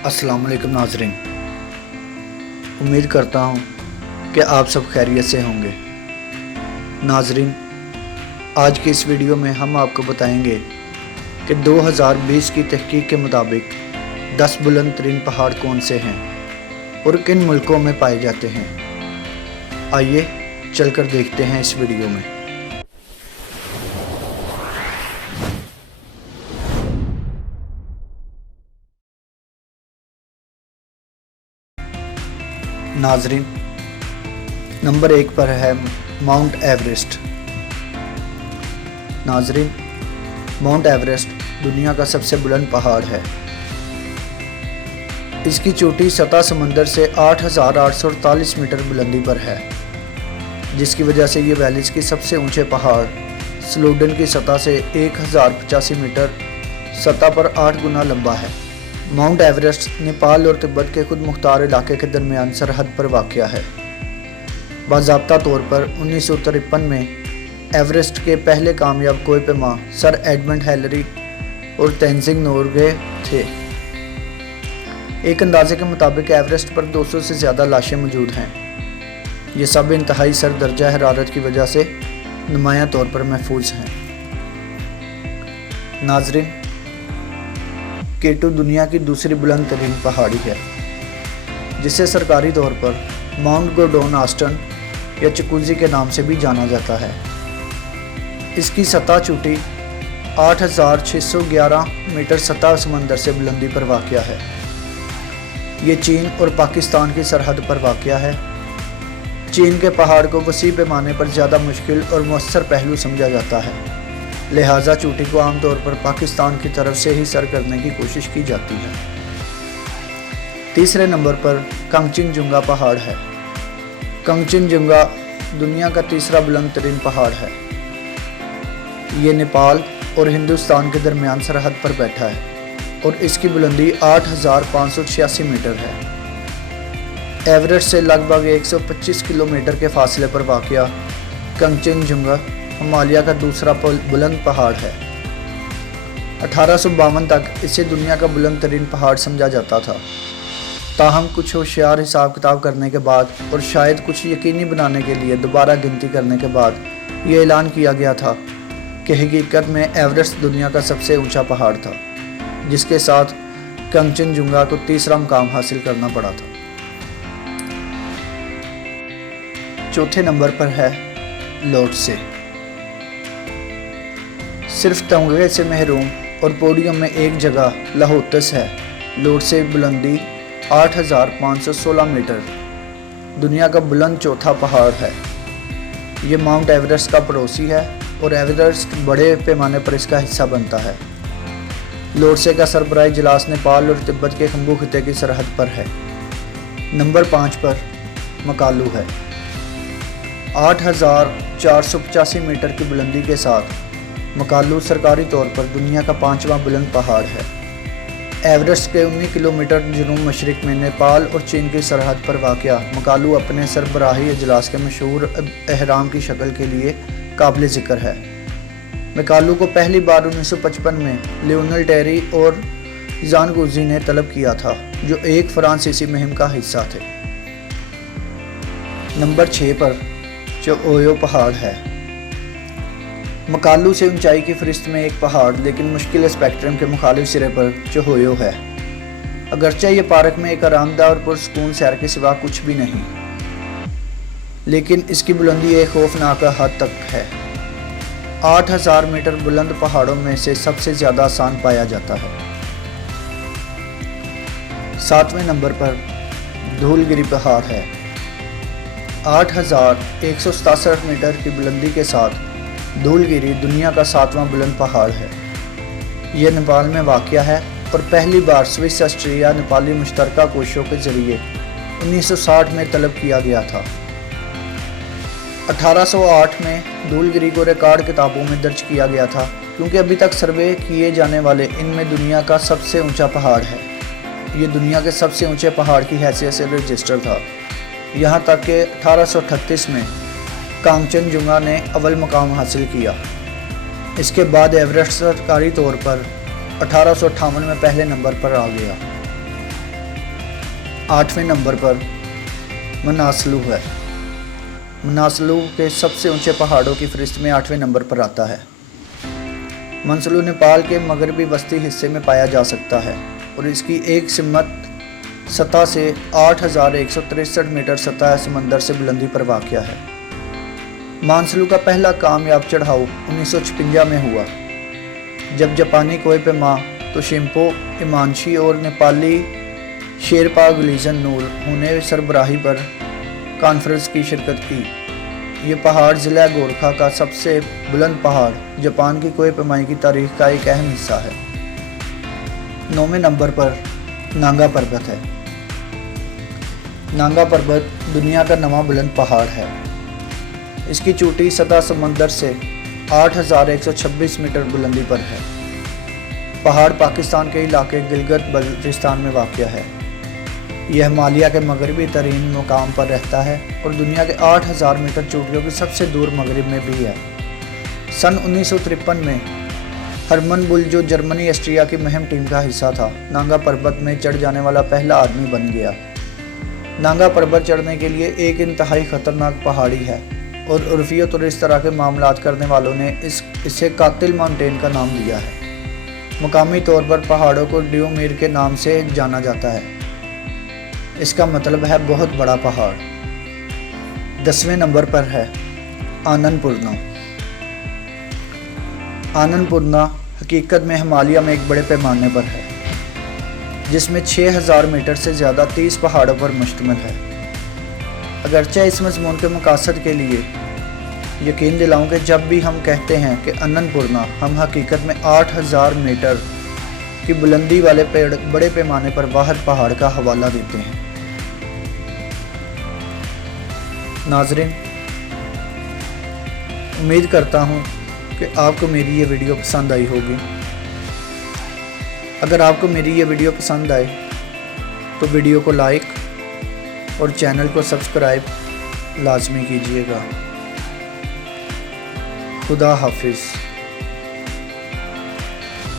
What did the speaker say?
अस्सलाम वालेकुम नाज़रीन, उम्मीद करता हूँ कि आप सब खैरियत से होंगे। नाज़रीन, आज की इस वीडियो में हम आपको बताएंगे कि 2020 की तहकीक के मुताबिक 10 बुलंद तरीन पहाड़ कौन से हैं और किन मुल्कों में पाए जाते हैं। आइए चलकर देखते हैं इस वीडियो में। नाज़रीन, नंबर 1 पर है माउंट एवरेस्ट। नाज़रीन, माउंट एवरेस्ट दुनिया का सबसे बुलंद पहाड़ है। इसकी चोटी सतह समंदर से 8,848 मीटर बुलंदी पर है, जिसकी वजह से ये वैलीज़ की सबसे ऊंचे पहाड़ स्लोडन की सतह से 1085 मीटर सतह पर 8 गुना लंबा है। माउंट एवरेस्ट नेपाल और तिब्बत के खुद मुख्तार इलाके के दरमियान सरहद पर वाक़या है। बाज़ाब्ता तौर पर 1953 में एवरेस्ट के पहले कामयाब कोह पैमा सर एडमंड हिलरी और तेंजिंग नोर्गे थे। एक अंदाजे के मुताबिक एवरेस्ट पर 200 से ज़्यादा लाशें मौजूद हैं। ये सब इंतहाई सर दर्जा हरारत की वजह से नुमायां तौर पर महफूज हैं। नाज़रीन, केटू दुनिया की दूसरी बुलंद तरीन पहाड़ी है, जिसे सरकारी तौर पर माउंट गोर्डोन आस्टन या चकुजी के नाम से भी जाना जाता है। इसकी सतह चोटी 8,611 मीटर सतह समंदर से बुलंदी पर वाक़या है। ये चीन और पाकिस्तान की सरहद पर वाक़या है। चीन के पहाड़ को वसी पैमाने पर ज़्यादा मुश्किल और मुअस्सर पहलू समझा जाता है, लिहाजा चोटी को आमतौर पर पाकिस्तान की तरफ से ही सर करने की कोशिश की जाती है। तीसरे नंबर पर कंगचिनजुंगा पहाड़ है। कंगचिनजुंगा दुनिया का तीसरा बुलंद तरीन पहाड़ है। ये नेपाल और हिंदुस्तान के दरमियान सरहद पर बैठा है और इसकी बुलंदी 8,586 मीटर है। एवरेस्ट से लगभग 125 किलोमीटर के फासले पर वाक़या कंगचिनजुंगा हिमालय का दूसरा बुलंद पहाड़ है। 1852 तक इसे दुनिया का बुलंद तरीन पहाड़ समझा जाता था, ताहम कुछ होशियार हिसाब किताब करने के बाद और शायद कुछ यकीनी बनाने के लिए दोबारा गिनती करने के बाद ये ऐलान किया गया था कि हकीकत में एवरेस्ट दुनिया का सबसे ऊंचा पहाड़ था, जिसके साथ कंगचिनजुंगा को तीसरा मुकाम हासिल करना पड़ा था। चौथे नंबर पर है लोटसे। सिर्फ तमगे से महरूम और पोडियम में एक जगह लाहौतस है। लोटसे बुलंदी 8,516 मीटर दुनिया का बुलंद चौथा पहाड़ है। ये माउंट एवरेस्ट का पड़ोसी है और एवरेस्ट बड़े पैमाने पर इसका हिस्सा बनता है। लोटसे का सरबराही इजलास नेपाल और तिब्बत के खम्बू खिते की सरहद पर है। नंबर 5 पर मकालू है। 8,485 मीटर की बुलंदी के साथ मकालू सरकारी तौर पर दुनिया का 5वां बुलंद पहाड़ है। एवरेस्ट के 19 किलोमीटर जनूब मशरिक में नेपाल और चीन की सरहद पर वाक़या मकालू अपने सरबराही इजलास के मशहूर एहराम की शक्ल के लिए काबिल ज़िक्र है। मकालू को पहली बार 1955 में लियोनेल टेरी और जान गुजी ने तलब किया था, जो एक फ्रांसीसी मुहिम का हिस्सा थे। नंबर 6 पर चोहोयो पहाड़ है। मकालू से ऊंचाई की फहरिस्त में एक पहाड़, लेकिन मुश्किल स्पेक्ट्रम के मुखालिफ सिरे पर चोहोयो है। अगरचे ये पार्क में एक आरामदा और पुरसकून सैर के सिवा कुछ भी नहीं, लेकिन इसकी बुलंदी एक खौफनाक हद तक है। 8,000 मीटर बुलंद पहाड़ों में से सबसे ज़्यादा आसान पाया जाता है। 7वें नंबर पर धूलगिरी पहाड़ है। 8,167 मीटर की बुलंदी के साथ धूलगिरी दुनिया का 7वां बुलंद पहाड़ है। यह नेपाल में वाक़या है और पहली बार स्विस ऑस्ट्रिया नेपाली मुश्तरका कोशिशों के ज़रिए 1960 में तलब किया गया था। 1808 में धूलगिरी को रिकॉर्ड किताबों में दर्ज किया गया था, क्योंकि अभी तक सर्वे किए जाने वाले इनमें दुनिया का सबसे ऊंचा पहाड़ है। ये दुनिया के सबसे ऊंचे पहाड़ की हैसियत से रजिस्टर था, यहाँ तक कि 1838 में कंगचिनजुंगा ने अव्वल मुकाम हासिल किया। इसके बाद एवरेस्ट सरकारी तौर पर 1858 में पहले नंबर पर आ गया। 8वें नंबर पर मनासलू है। मनासलू के सबसे ऊंचे पहाड़ों की फहरिस्त में 8वें नंबर पर आता है। मनसलू नेपाल के मगरबी वस्ती हिस्से में पाया जा सकता है और इसकी एक सिमत सतह से 8,163 मीटर सतह समंदर से बुलंदी पर वाक़या है। मानसलू का पहला कामयाब चढ़ाव 1956 में हुआ, जब जापानी कोय पे माँ तोशिम्पो इमानशी और नेपाली शेरपा गुलीजन नूर ने सरबराही पर कॉन्फ्रेंस की शिरकत की। ये पहाड़ ज़िला गोरखा का सबसे बुलंद पहाड़ जापान की कोय पैमाई की तारीख का एक अहम हिस्सा है। 9वें नंबर पर नांगा पर्वत है। नांगा पर्वत दुनिया का नवा बुलंद पहाड़ है। इसकी चोटी सतह समंदर से 8,126 मीटर बुलंदी पर है। पहाड़ पाकिस्तान के इलाके गिलगित बल्तिस्तान में वाक़या है। यह हिमालय के मगरबी तरीन मुकाम पर रहता है और दुनिया के 8,000 मीटर चोटियों की सबसे दूर मगरब में भी है। सन 1953 में हरमन बुल, जो जर्मनी ऑस्ट्रिया की मुहिम टीम का हिस्सा था, नांगा पर्वत में चढ़ जाने वाला पहला आदमी बन गया। नांगा पर्वत चढ़ने के लिए एक इंतहाई ख़तरनाक पहाड़ी है और उर्फियत और इस तरह के मामलात करने वालों ने इसे कातिल माउंटेन का नाम दिया है। मुकामी तौर पर पहाड़ों को ड्यू मीर के नाम से जाना जाता है। इसका मतलब है बहुत बड़ा पहाड़। 10वें नंबर पर है आनंदपूर्णा। आनंदपूर्णा हकीकत में हिमालय में एक बड़े पैमाने पर है, जिसमें 6,000 मीटर से ज़्यादा 30 पहाड़ों पर मुश्तमिल है। अगरचे इस मज़मून के मकासद के लिए यकीन दिलाऊं कि जब भी हम कहते हैं कि आनंदपूर्णा, हम हकीकत में 8,000 मीटर की बुलंदी वाले बड़े पैमाने पर वाहिद पहाड़ का हवाला देते हैं। नाज़रीन, उम्मीद करता हूँ कि आपको मेरी ये वीडियो पसंद आई होगी। अगर आपको मेरी ये वीडियो पसंद आए तो वीडियो को लाइक और चैनल को सब्सक्राइब लाजमी कीजिएगा। खुदा हाफिज़।